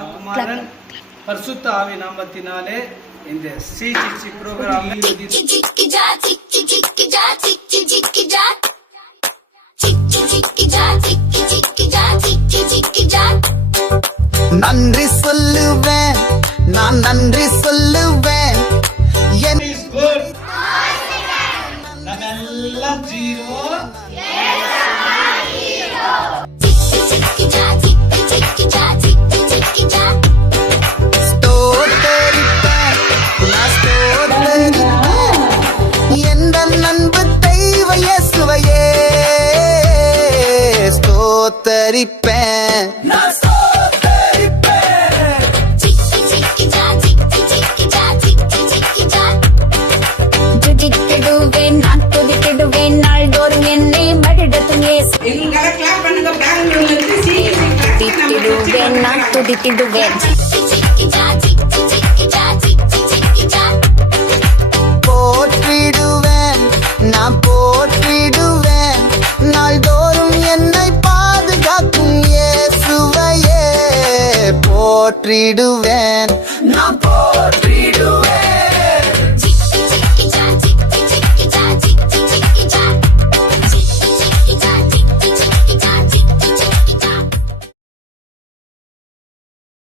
குமாரன் பரிசுத்த ஆவி நாமத்தினாலே இந்த சிஜிசி ப்ரோக்ராம் நன்றி சொல்லுவேன், நான் நன்றி சொல்லுவேன். நம்மெல்லாம் ஜீரோ ஸ்தோத்தரிப்பேன், நான் ஸ்தோத்தரிப்பேன் எந்த நண்பு தெய்வ இயேசுவையே ஸ்தோத்தரிப்பேன். நான் துதித்திடுவேன். போற்றிடுவேன், நான் போற்றிடுவேன் நாள்தோறும் என்னை பாதுகாக்கும் இயேசுவையே போற்றிடுவேன், நான் போற்றிடுவேன்.